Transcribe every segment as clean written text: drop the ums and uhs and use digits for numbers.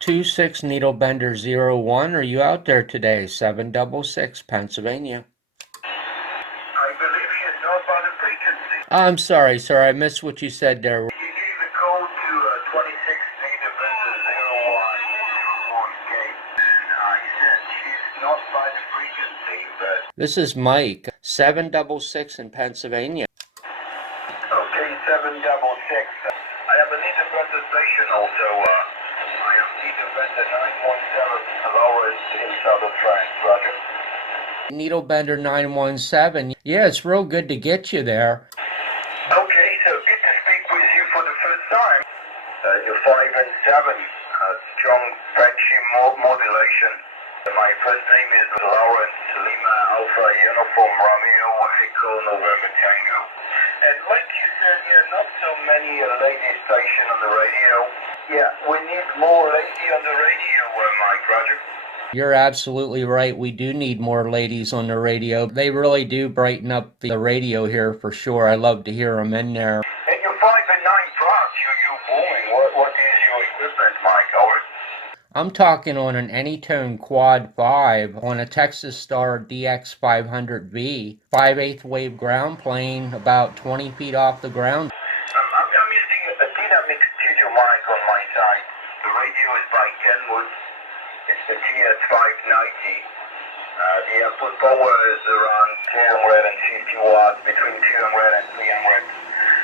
26 Needle Bender 01. Are you out there today? 766 Pennsylvania. I believe she's not by the frequency. I'm sorry, sir. I missed what you said there. You gave the code to 26 Needle Bender 01 gate. I said she's not by the frequency, but... This is Mike. 766 in Pennsylvania. Okay, 766. I am a Needle Bender station also. I am Needle Bender 917, Laurent in Southern France, Roger. Needle Bender 917. Yeah, it's real good to get you there. Okay, so good to speak with you for the first time. You're 5 and 7, strong Frenchy modulation. My first name is Laurent, Lima Alpha Uniform Romeo Echo November Tango. And like you said, not so many lady station on the radio. Yeah, we need more lady on the radio, Mike, Roger. You're absolutely right. We do need more ladies on the radio. They really do brighten up the radio here for sure. I love to hear them in there. And you're 5 and 9 plus, you're booming. What is your equipment, Mike, Howard? I'm talking on an Anytone Quad 5 on a Texas Star DX500V, 5/8 wave ground plane, about 20 feet off the ground. I'm using a dynamic studio mic on my side. The radio is by Kenwood. It's the TS590. The output power is around 250 watts, between 200 and 300.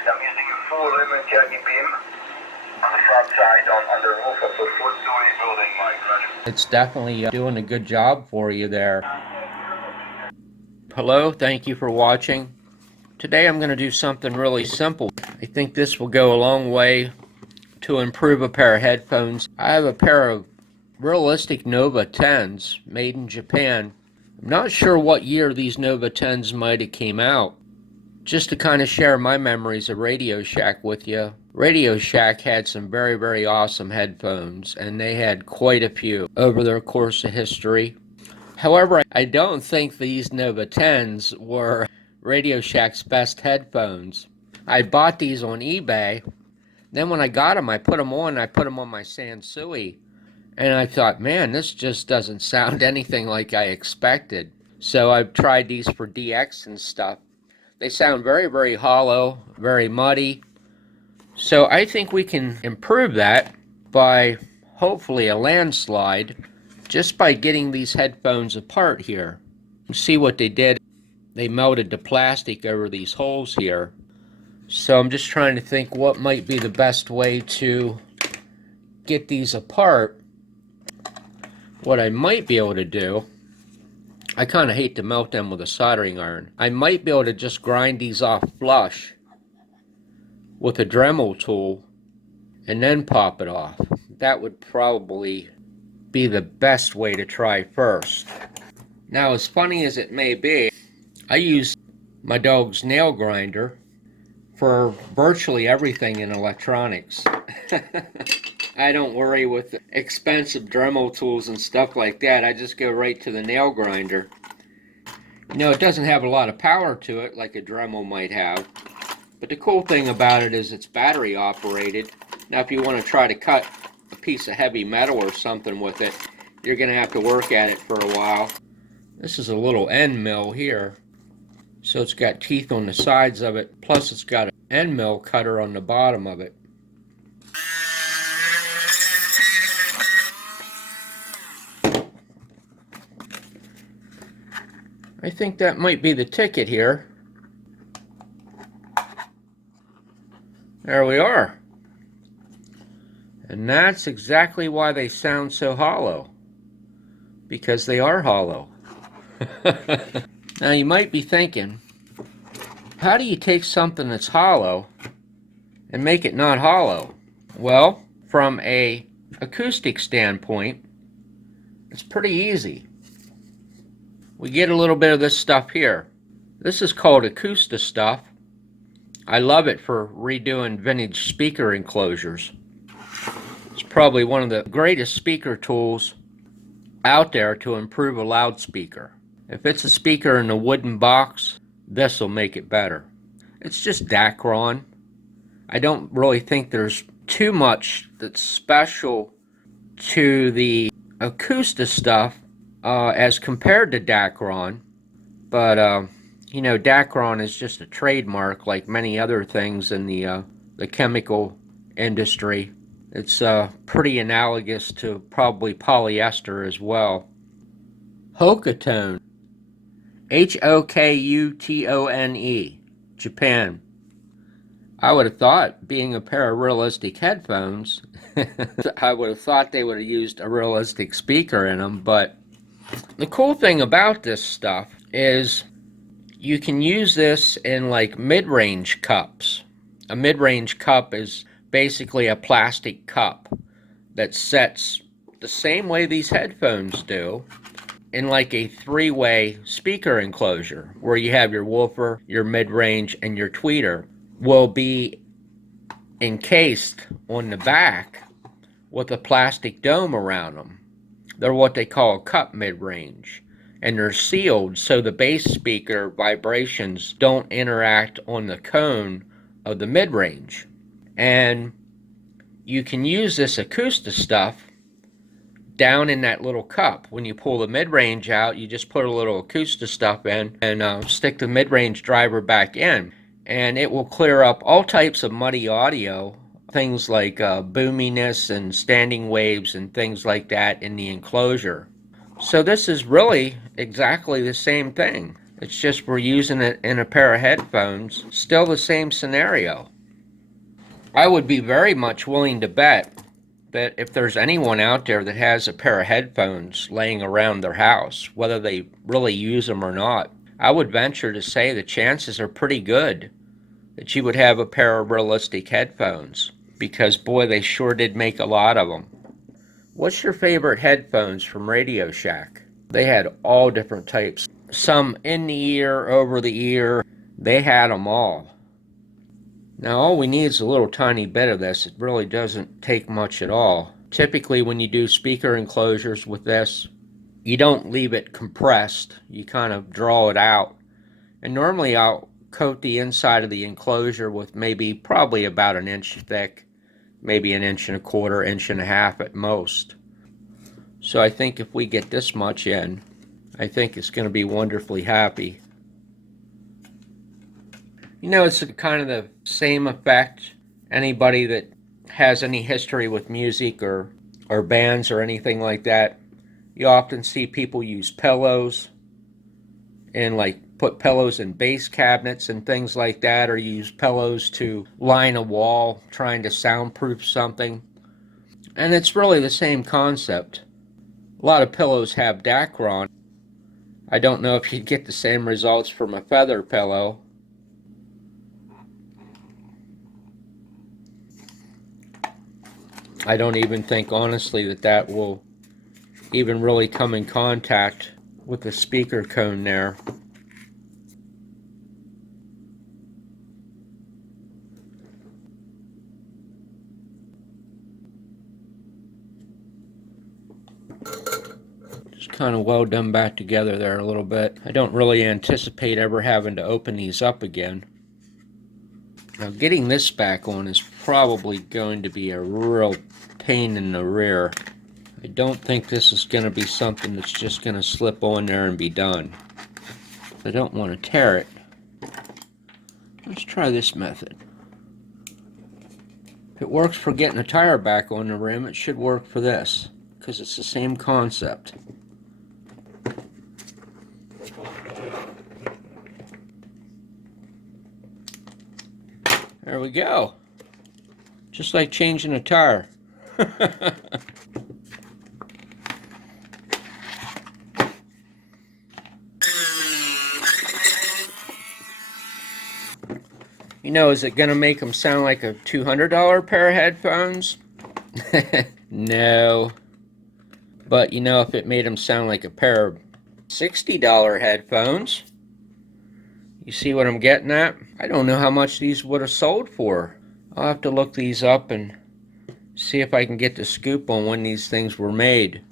I'm using a full lemon jaggy beam on the front side on the roof of a four-story building, Mike. It's definitely doing a good job for you there. Hello, thank you for watching. Today I'm going to do something really simple. I think this will go a long way to improve a pair of headphones. I have a pair of realistic Nova 10s made in Japan. I'm not sure what year these Nova 10s might have came out. Just to kind of share my memories of Radio Shack with you. Radio Shack had some very, very awesome headphones, and they had quite a few over their course of history. However, I don't think these Nova 10s were Radio Shack's best headphones. I bought these on eBay. Then when I got them, I put them on my Sansui. And I thought, man, this just doesn't sound anything like I expected. So I've tried these for DX and stuff. They sound very, very hollow, very muddy. So I think we can improve that by hopefully a landslide just by getting these headphones apart here. See what they did. They melted the plastic over these holes here. So I'm just trying to think what might be the best way to get these apart. What I might be able to do, I kind of hate to melt them with a soldering iron. I might be able to just grind these off flush with a Dremel tool and then pop it off. That would probably be the best way to try first. Now, as funny as it may be, I use my dog's nail grinder for virtually everything in electronics. I don't worry with expensive Dremel tools and stuff like that. I just go right to the nail grinder. You know, it doesn't have a lot of power to it like a Dremel might have. But the cool thing about it is it's battery operated. Now if you want to try to cut a piece of heavy metal or something with it, you're going to have to work at it for a while. This is a little end mill here. So it's got teeth on the sides of it. Plus it's got an end mill cutter on the bottom of it. I think that might be the ticket here. There we are. And that's exactly why they sound so hollow. Because they are hollow. Now you might be thinking, how do you take something that's hollow and make it not hollow? Well, from a acoustic standpoint, it's pretty easy. We get a little bit of this stuff here. This is called acoustic stuff. I love it for redoing vintage speaker enclosures. It's probably one of the greatest speaker tools out there to improve a loudspeaker. If it's a speaker in a wooden box, this will make it better. It's just Dacron. I don't really think there's too much that's special to the acoustic stuff as compared to Dacron, but you know, Dacron is just a trademark like many other things in the chemical industry. It's pretty analogous to probably polyester as well. Hokutone, Hokutone, Japan. I would have thought, being a pair of realistic headphones, I would have thought they would have used a realistic speaker in them, but the cool thing about this stuff is you can use this in like mid-range cups. A mid-range cup is basically a plastic cup that sets the same way these headphones do in like a three-way speaker enclosure where you have your woofer, your mid-range, and your tweeter will be encased on the back with a plastic dome around them. They're what they call a cup mid-range, and they're sealed so the bass speaker vibrations don't interact on the cone of the mid-range. And you can use this acoustic stuff down in that little cup. When you pull the mid-range out, you just put a little acoustic stuff in and stick the mid-range driver back in, and it will clear up all types of muddy audio, things like boominess and standing waves and things like that in the enclosure. So this is really exactly the same thing. It's just we're using it in a pair of headphones. Still the same scenario. I would be very much willing to bet that if there's anyone out there that has a pair of headphones laying around their house, whether they really use them or not, I would venture to say the chances are pretty good that you would have a pair of realistic headphones, because boy, they sure did make a lot of them. What's your favorite headphones from Radio Shack? They had all different types. Some in the ear, over the ear, they had them all. Now all we need is a little tiny bit of this. It really doesn't take much at all. Typically when you do speaker enclosures with this, you don't leave it compressed. You kind of draw it out. And normally I'll coat the inside of the enclosure with probably about an inch thick, maybe an inch and a quarter, inch and a half at most. So I think if we get this much in, I think it's going to be wonderfully happy. You know, it's kind of the same effect. Anybody that has any history with music or bands or anything like that, you often see people use pillows and like put pillows in bass cabinets and things like that, or use pillows to line a wall trying to soundproof something. And it's really the same concept. A lot of pillows have Dacron. I don't know if you'd get the same results from a feather pillow. I don't even think, honestly, that will even really come in contact with the speaker cone there. Just kind of weld them back together there a little bit. I don't really anticipate ever having to open these up again. Now getting this back on is probably going to be a real pain in the rear. I don't think this is going to be something that's just going to slip on there and be done. I don't want to tear it. Let's try this method. If it works for getting a tire back on the rim, it should work for this, because it's the same concept. There we go. Just like changing a tire. You know, is it going to make them sound like a $200 pair of headphones? No. But you know, if it made them sound like a pair of $60 headphones, you see what I'm getting at? I don't know how much these would have sold for. I'll have to look these up and see if I can get the scoop on when these things were made.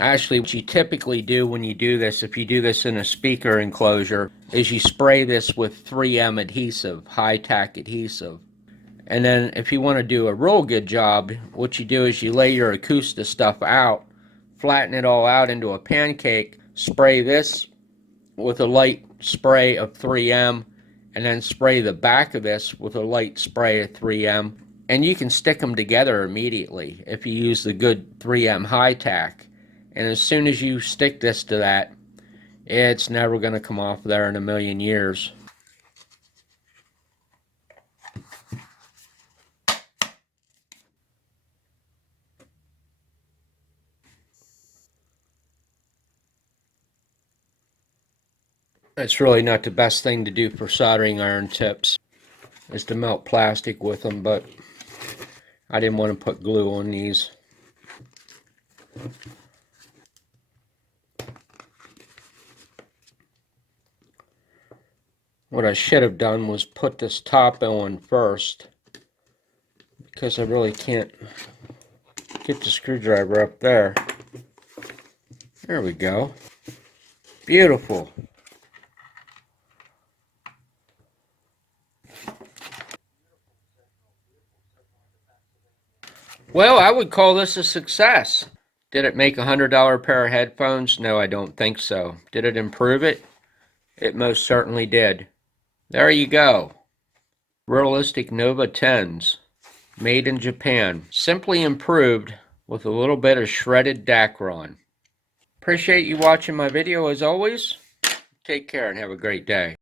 Actually, what you typically do when you do this, if you do this in a speaker enclosure, is you spray this with 3M adhesive, high-tack adhesive. And then if you want to do a real good job, what you do is you lay your acoustic stuff out, flatten it all out into a pancake, spray this with a light spray of 3M, and then spray the back of this with a light spray of 3M. And you can stick them together immediately if you use the good 3M high tack. And as soon as you stick this to that, it's never going to come off there in a million years. It's really not the best thing to do for soldering iron tips, is to melt plastic with them, but I didn't want to put glue on these. What I should have done was put this top on first, because I really can't get the screwdriver up there. There we go. Beautiful. Well, I would call this a success. Did it make a $100 pair of headphones? No, I don't think so. Did it improve it? It most certainly did. There you go. Realistic Nova 10s. Made in Japan. Simply improved with a little bit of shredded Dacron. Appreciate you watching my video as always. Take care and have a great day.